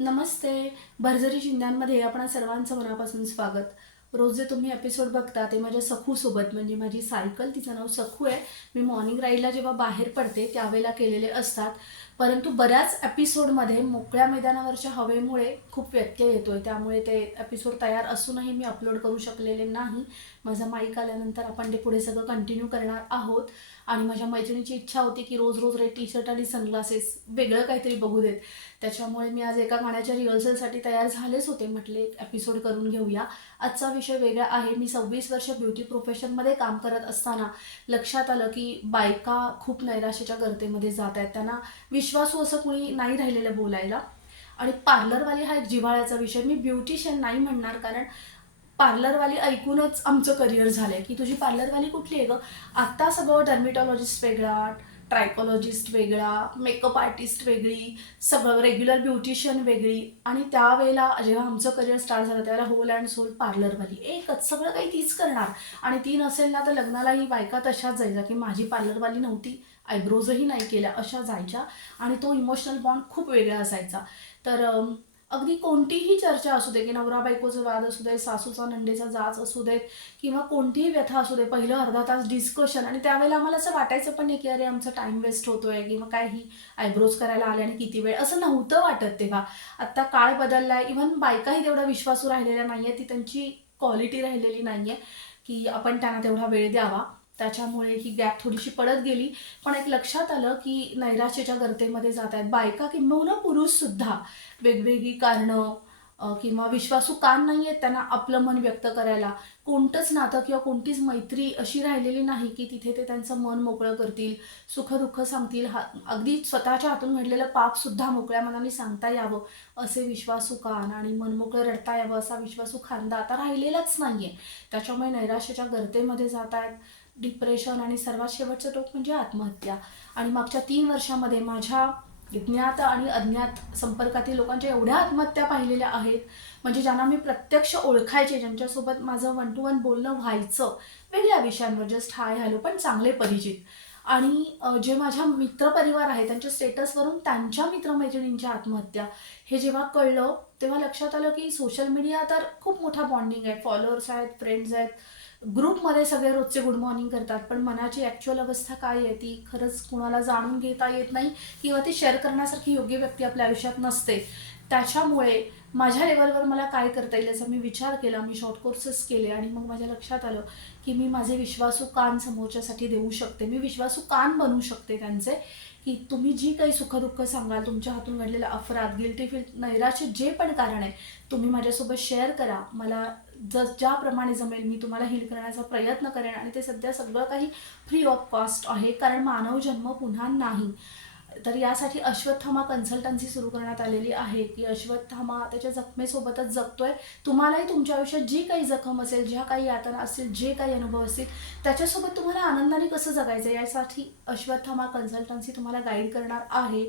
नमस्ते. भरजरी चिंध्यांमध्ये आपणा सर्वांचं मनापासून स्वागत. रोज जे तुम्ही एपिसोड बघता ते माझ्या सखूसोबत, म्हणजे माझी सायकल, तिचं नाव सखू आहे. मी मॉर्निंग राईडला जेव्हा बाहेर पडते त्यावेळेला केलेले असतात. परंतु बऱ्याच एपिसोडमध्ये मोकळ्या मैदानावरच्या हवेमुळे खूप व्यत्यय येतोय, त्यामुळे ते एपिसोड तयार असूनही मी अपलोड करू शकलेले नाही. माझा माईक आल्यानंतर आपण ते पुढे सगळं कंटिन्यू करणार आहोत. आणि माझ्या मैत्रिणीची इच्छा होती की रोज रोज रेड टी शर्ट आणि सनग्लासेस वेगळं काहीतरी बघू देत. त्याच्यामुळे मी आज एका गाण्याच्या रिहर्सलसाठी तयार झालेच होते. म्हटले एक एपिसोड करून घेऊया. आजचा विषय वेगळा आहे. मी 26 वर्ष ब्युटी प्रोफेशनमध्ये काम करत असताना लक्षात आलं की बायका खूप नैराश्याच्या गर्तेमध्ये जात आहेत. त्यांना विश्वासू असं कुणी नाही राहिलेलं बोलायला. आणि पार्लरवाली हा एक जिव्हाळ्याचा विषय. मी ब्युटिशियन नाही म्हणणार, कारण पार्लरवाली ऐकूनच आमचं करिअर झालंय की तुझी पार्लरवाली कुठली आहे गं. आत्ता सगळं डर्मेटॉलॉजिस्ट वेगळा, ट्रायकोलॉजिस्ट वेगळा, मेकअप आर्टिस्ट वेगळी, सगळं रेग्युलर ब्युटिशियन वेगळी. आणि त्यावेळेला जेव्हा आमचं करिअर स्टार्ट झालं त्यावेळेला होल अँड सोल पार्लरवाली एकच, सगळं काही तीच करणार. आणि ती नसेल ना तर लग्नालाही बायका तशाच जायच्या की माझी पार्लरवाली नव्हती, आयब्रोजही नाही केल्या, अशा जायच्या. आणि तो इमोशनल बॉन्ड खूप वेगळा असायचा. तर अगदी कोणतीही चर्चा असू दे, की नवरा बायकोचा वाद असू दे, सासूचा नंडेचा जाच असू देत, किंवा कोणतीही व्यथा असू दे, पहिलं अर्धा तास डिस्कशन. आणि त्यावेळेला आम्हाला असं वाटायचं पण नाही की अरे आमचा टाइम वेस्ट होतोय किंवा काय, ही आयब्रोज करायला आले आणि किती वेळ, असं नव्हतं वाटत तेव्हा. आत्ता काळ बदललाय. इव्हन बायकाही तेवढा विश्वासू राहिलेल्या नाहीये, ती त्यांची क्वालिटी राहिलेली नाहीये की आपण त्यांना तेवढा वेळ द्यावा. त्याच्यामुळे ही गॅप थोडीशी पडत गेली. पण एक लक्षात आलं की नैराश्याच्या गर्तेमध्ये जात आहेत बायका, किंबहुना पुरुषसुद्धा. वेगवेगळी कारणं किंवा विश्वासू कान नाही आहेत त्यांना आपलं मन व्यक्त करायला. कोणतंच नातं किंवा कोणतीच मैत्री अशी राहिलेली नाही की तिथे ते त्यांचं मन मोकळं करतील, सुखदुःख सांगतील, अगदी स्वतःच्या हातून घडलेलं पापसुद्धा मोकळ्या मनाने सांगता यावं असे विश्वासू कान, आणि मनमोकळं रडता यावं असा विश्वासू खांदा आता राहिलेलाच नाही आहे. त्याच्यामुळे नैराश्याच्या गर्तेमध्ये जात आहेत, डिप्रेशन, आणि सर्वात शेवटचं टोक म्हणजे आत्महत्या. आणि मागच्या 3 वर्षामध्ये माझ्या ज्ञात आणि अज्ञात संपर्कातील लोकांच्या एवढ्या आत्महत्या पाहिलेल्या आहेत, म्हणजे ज्यांना मी प्रत्यक्ष ओळखायचे, ज्यांच्यासोबत माझं 1 to 1 बोलणं व्हायचं वेगळ्या विषयांवर, जस्ट हाय हॅलो, पण चांगले परिचित. आणि जे माझ्या मित्रपरिवार आहे त्यांच्या स्टेटसवरून त्यांच्या मित्रमैत्रिणींच्या आत्महत्या, हे जेव्हा कळलं तेव्हा लक्षात आलं की सोशल मीडिया तर खूप मोठा बॉन्डिंग आहे, फॉलोअर्स आहेत, फ्रेंड्स आहेत, ग्रुपमध्ये सगळे रोजचे गुड मॉर्निंग करतात, पण मनाची ॲक्च्युअल अवस्था काय आहे ती खरंच कुणाला जाणून घेता येत नाही, किंवा ती शेअर करण्यासारखी योग्य व्यक्ती आपल्या आयुष्यात नसते. त्याच्यामुळे माझ्या लेवलवर मला काय करता येईल याचा मी विचार केला. मी शॉर्ट कोर्सेस केले आणि मग माझ्या लक्षात आलं की मी माझे विश्वासू कान समोरच्यासाठी देऊ शकते, मी विश्वासू कान बनवू शकते त्यांचे. की तुम्ही जी काही सुखदुःख सांगाल, तुमच्या हातून घडलेला अपराध, गिल्टी फील, नैराश्य, जे पण कारण आहे तुम्ही माझ्यासोबत शेअर करा. मला ज्याप्रमाणे जमेल मी तुम्हाला हील करण्याचा प्रयत्न करेन. आणि ते सध्या सगळं काही फ्री ऑफ कॉस्ट आहे, कारण मानव जन्म पुन्हा नाही. तर यासाठी अश्वत्थामा कन्सल्टन्सी सुरू करण्यात आलेली आहे की अश्वत्थामा त्याच्या जखमेसोबतच जगतोय. तुम्हालाही तुमच्या आयुष्यात जी काही जखम असेल, ज्या काही यातना असतील, जे काही अनुभव असतील, त्याच्यासोबत तुम्हाला आनंदाने कसं जगायचं यासाठी अश्वत्थामा कन्सल्टन्सी तुम्हाला गाईड करणार आहे.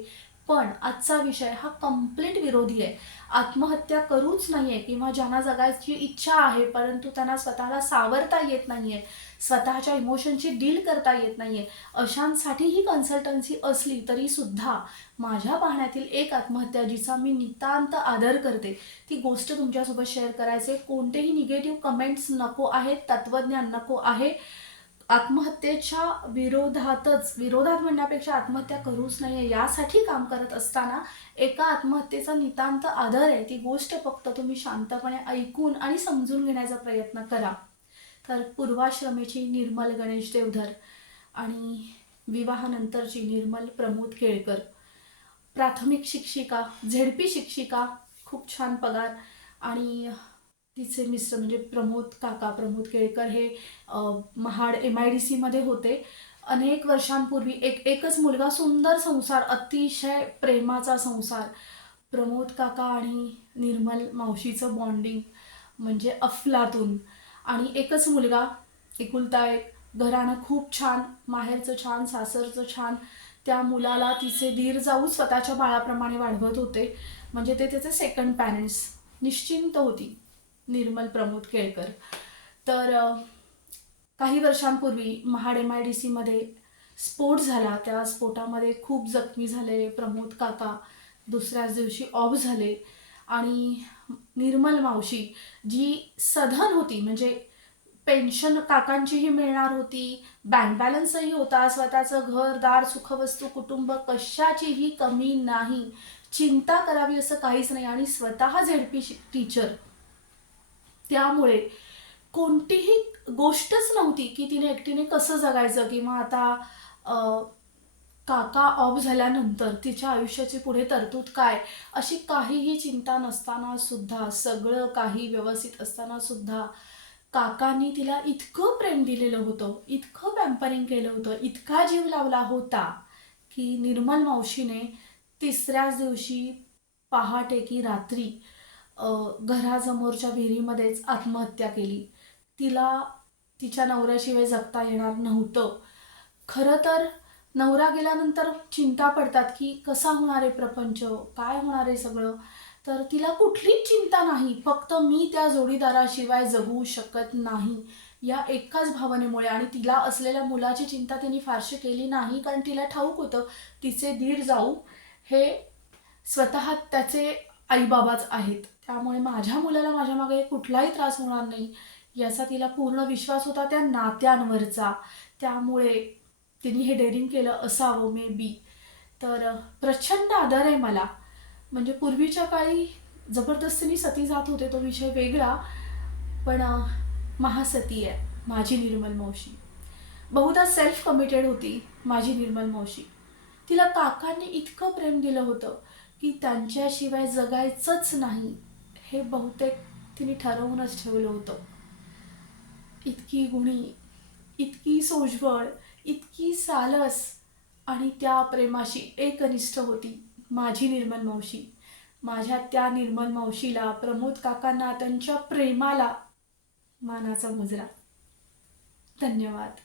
पण आजचा विषय हा कम्प्लीट विरोधी आहे. आत्महत्या करूच नाहीये, किंवा ज्यांना जगायची इच्छा आहे परंतु त्यांना स्वतःला सावरता येत नाहीये, स्वतःच्या इमोशनशी डील करता येत नाहीये, अशांसाठी ही कन्सल्टन्सी असली तरी सुद्धा माझ्या पाहण्यातील एक आत्महत्या जिचा मी नितांत आदर करते, ती गोष्ट तुमच्यासोबत शेअर करायचे. कोणतेही निगेटिव्ह कमेंट्स नको आहेत, तत्वज्ञान नको आहे. आत्महत्येच्या विरोधात म्हणण्यापेक्षा आत्महत्या करूच नये यासाठी काम करत असताना एका आत्महत्येचा नितांत आदर आहे. ती गोष्ट फक्त तुम्ही शांतपणे ऐकून आणि समजून घेण्याचा प्रयत्न करा. तर पूर्वाश्रमेची निर्मल गणेश देवधर आणि विवाहानंतरची निर्मल प्रमोद केळकर, प्राथमिक शिक्षिका, झेडपी शिक्षिका, खूप छान पगार. आणि तिचे मिस्टर म्हणजे प्रमोद केळकर हे महाड MIDC मध्ये होते. अनेक वर्षांपूर्वी एकच मुलगा, सुंदर संसार, अतिशय प्रेमाचा संसार. प्रमोद काका आणि निर्मल मावशीचं बॉन्डिंग म्हणजे अफलातून. आणि एकच मुलगा, एकुलता एक, घराणं खूप छान, माहेरचं छान, सासरचं छान. त्या मुलाला तिचे दीर जाऊ स्वतःच्या बाळाप्रमाणे वाढवत होते, म्हणजे ते त्याचे सेकंड पॅरेंट्स. निश्चिंत होती निर्मल प्रमोद केळकर. तर काही वर्षांपूर्वी महाड MIDC मध्ये स्फोट झाला. त्या स्फोटामध्ये खूप जखमी झाले प्रमोद काका. दुसऱ्याच दिवशी ऑफ झाले आणि निर्मल मावशी जी सधन होती, म्हणजे पेन्शन काकांचीही मिळणार होती, बँक बॅलन्सही होता, स्वतःचं घरदार सुखवस्तू कुटुंब कशाचीही कमी नाही, चिंता करावी असं काहीच नाही आणि स्वतः झेडपी टीचर, त्यामुळे कोणतीही गोष्टच नव्हती की तिने एकटीने कसं जगायचं किंवा आता काका ऑफ झाल्यानंतर तिच्या आयुष्याची पुढे तरतूद काय, अशी काहीही चिंता नसताना सुद्धा, सगळं काही व्यवस्थित असताना सुद्धा काकांनी तिला इतकं प्रेम दिलेलं होतं, इतकं पॅम्परिंग केलं होतं, इतका जीव लावला होता की निर्मल मावशीने तिसऱ्याच दिवशी पहाटे की रात्री घरासमोरच्या विहिरीमध्येच आत्महत्या केली. तिला तिच्या नवऱ्याशिवाय जगता येणार नव्हतं. खरं तर नवरा गेल्यानंतर चिंता पडतात की कसा होणार आहे प्रपंच, काय होणार आहे सगळं. तर तिला कुठलीच चिंता नाही, फक्त मी त्या जोडीदाराशिवाय जगू शकत नाही या एकाच भावनेमुळे. आणि तिला असलेल्या मुलाची चिंता तिने फारशी केली नाही, कारण तिला ठाऊक होतं तिचे दीर जाऊ हे स्वतः त्याचे आईबाबाच आहेत, त्यामुळे माझ्या मुलाला माझ्या मागे कुठलाही त्रास होणार नाही याचा तिला पूर्ण विश्वास होता, त्या नात्यांवरचा. त्यामुळे तिने हे डेअरिंग केलं असावं मे बी. तर प्रचंड आदर आहे मला. म्हणजे पूर्वीच्या काळी जबरदस्तीने सती जात होते तो विषय वेगळा, पण महासती आहे माझी निर्मल मावशी. बहुधा सेल्फ कमिटेड होती माझी निर्मल मावशी. तिला काकांनी इतकं प्रेम दिलं होतं की त्यांच्याशिवाय जगायचंच नाही हे बहुतेक तिने ठरवूनच ठेवलं होतं. इतकी गुणी, इतकी सोज्वळ, इतकी सालस आणि त्या प्रेमाशी एकनिष्ठ होती माझी निर्मल मावशी. माझ्या त्या निर्मल मावशीला, प्रमोद काकांना, त्यांच्या प्रेमाला मानाचा मुजरा. धन्यवाद.